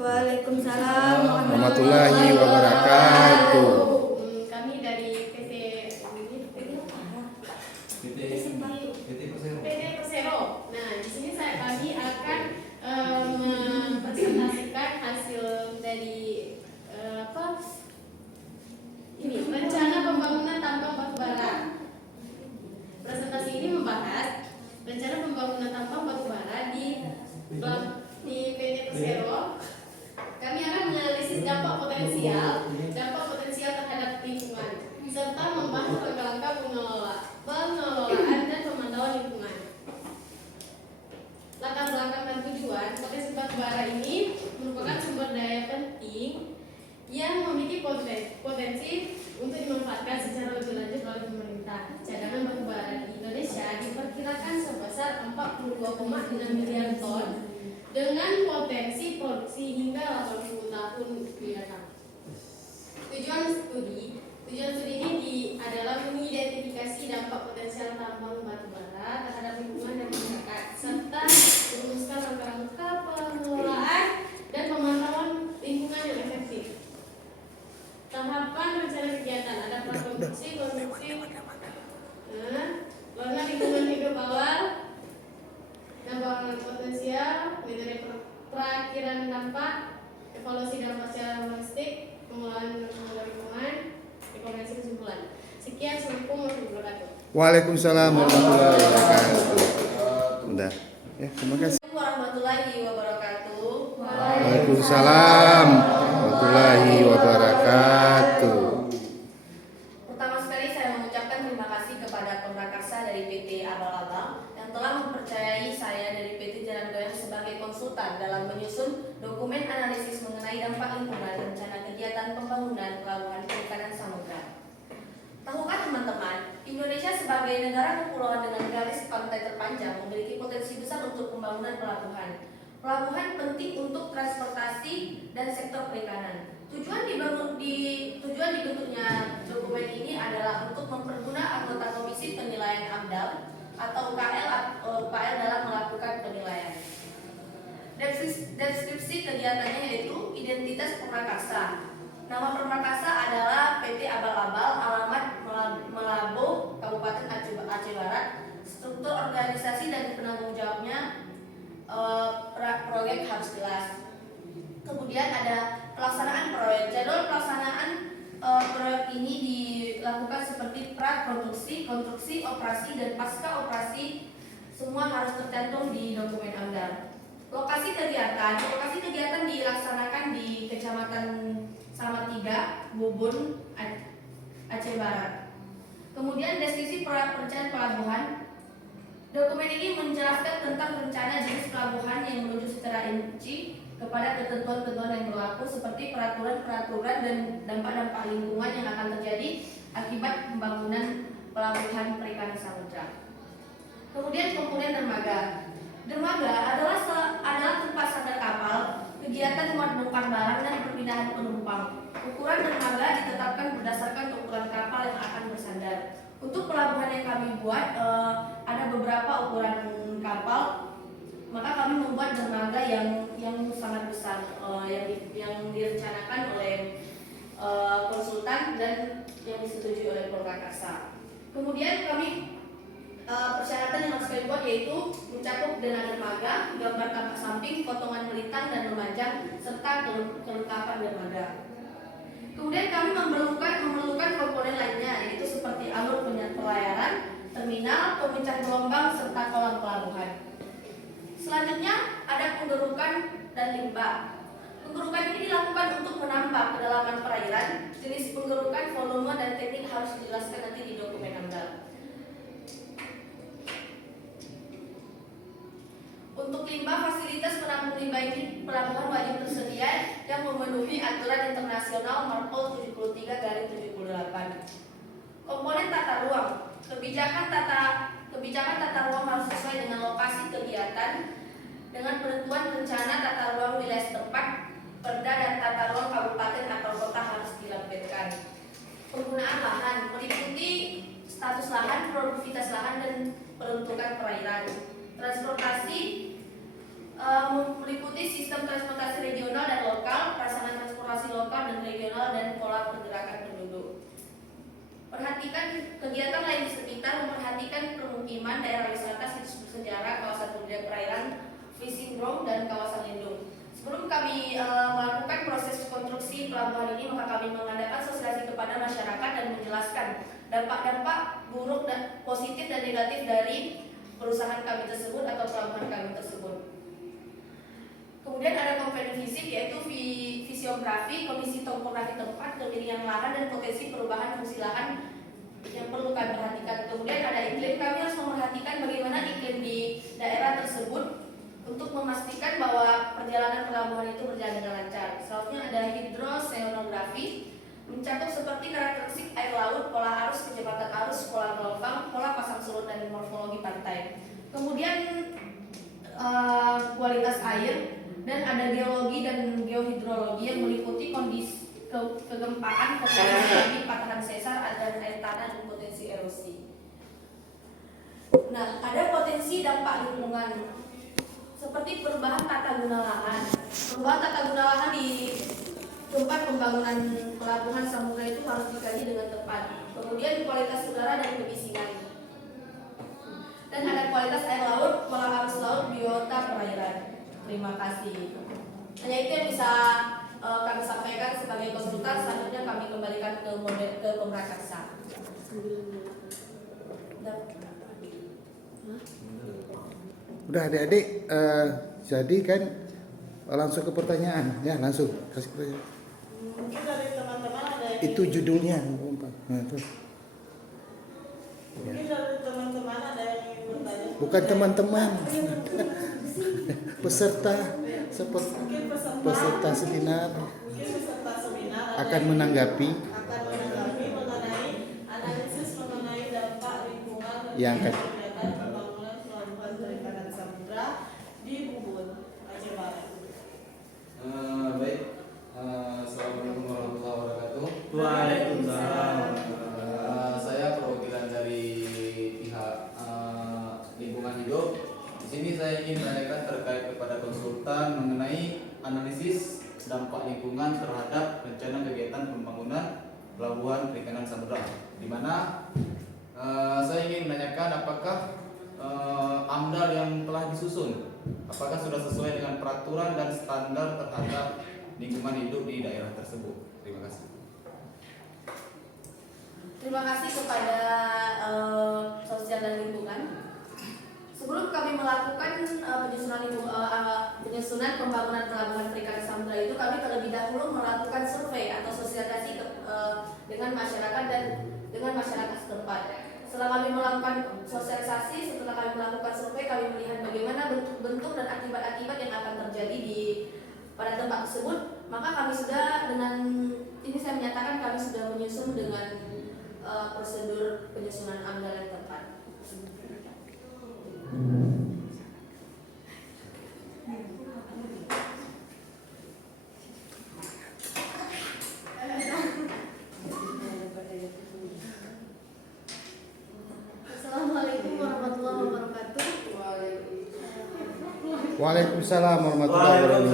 Waalaikumsalam warahmatullahi wabarakatuh. Kami dari PT Persero. Nah, di sini kami akan mempresentasikan hasil dari rencana pembangunan tambang batubara. Presentasi ini membahas rencana pembangunan tambang batubara di PT Persero. Kami akan menganalisis dampak potensial terhadap lingkungan, serta membahas langkah-langkah pengelolaan dan pemantauan lingkungan. Latar belakang dan tujuan potensi batubara ini merupakan sumber daya penting yang memiliki potensi untuk dimanfaatkan secara lebih lanjut oleh pemerintah. Cadangan batubara di Indonesia diperkirakan sebesar 42,6 miliar ton dengan potensi produksi hingga 80 tahun mendatang. Tujuan studi ini adalah mengidentifikasi dampak potensial tambang batubara terhadap lingkungan dan masyarakat, serta merumuskan langkah-langkah pengelolaan dan pemantauan lingkungan yang efektif. Tahapan rencana kegiatan ada praproduksi, warna lingkungan hidup awal, dampak potensial, metode perakhiran dampak, evaluasi dampak secara holistik, pengelolaan lingkungan, rekomendasi kesimpulan. Sekian, assalamualaikum warahmatullahi wabarakatuh. Waalaikumsalam warahmatullahi wabarakatuh. Udah, ya terima kasih. warahmatullahi wabarakatuh. Waalaikumsalam warahmatullahi wabarakatuh. Pertama sekali saya mengucapkan terima kasih kepada Pemrakarsa dari PT Abal-Abal yang telah mempercayai saya dari PT Jalan Goyang sebagai konsultan dalam menyusun dokumen analisis mengenai dampak lingkungan rencana kegiatan pembangunan pelabuhan perikanan samudra. Tahukah teman-teman, Indonesia sebagai negara kepulauan dengan garis pantai terpanjang memiliki potensi besar untuk pembangunan pelabuhan. Pelabuhan penting untuk transportasi dan sektor perikanan. Tujuan dibentuknya dokumen ini adalah untuk mempermudah anggota Komisi Penilaian AMDAL atau UKL dalam melakukan penilaian. Deskripsi kegiatannya yaitu identitas Pemrakarsa. Nama Pemrakarsa adalah PT Abal-Abal, alamat Melabuh, Kabupaten Aceh Barat. Struktur organisasi dan penanggung jawabnya proyek harus jelas. Kemudian ada pelaksanaan proyek. Jadwal pelaksanaan proyek ini dilakukan seperti praproduksi, konstruksi, operasi, dan pasca operasi. Semua harus tercantum di dokumen AMDAL. Lokasi kegiatan dilaksanakan di Kecamatan Salatiga, Bubun, Aceh Barat. Kemudian deskripsi perencanaan pelabuhan. Dokumen ini menjelaskan tentang rencana jenis pelabuhan yang menuju secara rinci kepada ketentuan-ketentuan yang berlaku seperti peraturan-peraturan dan dampak-dampak lingkungan yang akan terjadi akibat pembangunan pelabuhan perikanan samudra. Kemudian komponen dermaga. Dermaga adalah tempat sandar kapal, kegiatan muat bongkar barang dan perpindahan penumpang. Ukuran dermaga ditetapkan berdasarkan ukuran kapal yang akan bersandar. Untuk pelabuhan yang kami buat ada beberapa ukuran kapal, maka kami membuat dermaga yang sangat besar yang direncanakan oleh konsultan dan yang disetujui oleh Pemrakarsa. Kemudian kami persyaratan yang harus kami buat yaitu mencakup dana dermaga, gambar tampak samping, potongan melintang dan memanjang serta kelengkapan dermaga. Kemudian kami memerlukan komponen lainnya yaitu seperti alur pelayaran, terminal, pemecah gelombang serta kolam pelabuhan. Selanjutnya ada penggerukan dan limbah. Penggerukan ini dilakukan untuk menambah kedalaman perairan. Jenis penggerukan, volume dan teknik harus dijelaskan nanti di dokumen AMDAL. Untuk limbah, fasilitas penampung limbah ini pelabuhan wajib tersedia yang memenuhi aturan internasional Marpol 73/78. Komponen tata ruang. Kebijakan tata ruang harus sesuai dengan lokasi kegiatan dengan penentuan rencana tata ruang wilayah setempat. Perda dan tata ruang kabupaten atau kota harus dilampirkan. Penggunaan lahan meliputi status lahan, produktivitas lahan dan peruntukan perairan. Transportasi meliputi sistem transportasi regional dan lokal. memperhatikan kegiatan lain di sekitar, memperhatikan permukiman, daerah wisata, situs bersejarah, kawasan budaya perairan, fishing ground, dan kawasan lindung. Sebelum kami melakukan proses konstruksi pelabuhan ini, maka kami mengadakan sosialisasi kepada masyarakat dan menjelaskan dampak-dampak buruk dan positif dan negatif dari perusahaan kami tersebut atau pelabuhan kami tersebut. Kemudian ada komponen fisik, yaitu fisiografi, kondisi topografi tempat, kemiringan lahan, dan potensi perubahan fungsi lahan yang perlu kami perhatikan. Kemudian ada iklim, kami harus memperhatikan bagaimana iklim di daerah tersebut untuk memastikan bahwa perjalanan pelabuhan itu berjalan dengan lancar. Selanjutnya ada hidroseonografi, mencakup seperti karakteristik air laut, pola arus, kecepatan arus, pola gelombang, pola pasang surut, dan morfologi pantai. Kemudian kualitas air, dan ada geologi dan geohidrologi yang meliputi kondisi kegempaan, potensi patahan sesar, dan air tanah, dan potensi erosi. Nah, ada potensi dampak lingkungan seperti perubahan tata guna lahan. Perubahan tata guna lahan di tempat pembangunan pelabuhan samudra itu harus dikaji dengan tepat. Kemudian kualitas udara dan kebisingan. Dan ada kualitas air laut, pola arus laut, biota perairan. Terima kasih. Hanya itu yang bisa kami sampaikan sebagai konsultan. Selanjutnya kami kembalikan ke Pemrakarsa. Udah adik-adik, jadi kan langsung ke pertanyaan, ya langsung kasih pertanyaan. Mungkin dari teman-teman ada yang Itu judulnya. Nah, tuh. mungkin dari teman-teman ada yang ingin bertanya. Bukan teman-teman, peserta, Mungkin peserta seminar mungkin peserta seminar ada akan yang menanggapi akan menanggapi mengenai analisis mengenai dampak lingkungan Yang dari akan- kegiatan pembangunan pelabuhan perikanan samudra di Bubun, Aceh Barat. Baik, Assalamualaikum warahmatullahi wabarakatuh. Waalaikumsalam. Saya perwakilan dari pihak lingkungan hidup. Di sini saya ingin menanyakan terkait kepada konsultan mengenai analisis dampak lingkungan terhadap rencana kegiatan pembangunan pelabuhan perikanan samudra. Di mana saya ingin menanyakan apakah AMDAL yang telah disusun apakah sudah sesuai dengan peraturan dan standar terhadap lingkungan hidup di daerah tersebut. Terima kasih. Terima kasih kepada sosial dan lingkungan. Sebelum kami melakukan penyusunan pembangunan pelabuhan perikanan samudra itu, kami terlebih dahulu melakukan survei atau sosialisasi dengan masyarakat dan dengan masyarakat setempat. Setelah kami melakukan sosialisasi, setelah kami melakukan survei, kami melihat bagaimana bentuk-bentuk dan akibat-akibat yang akan terjadi pada tempat tersebut. Maka kami sudah ini saya menyatakan kami sudah menyusun dengan prosedur penyusunan AMDAL yang tepat. Assalamualaikum warahmatullahi wabarakatuh. Waalaikumsalam warahmatullahi wabarakatuh.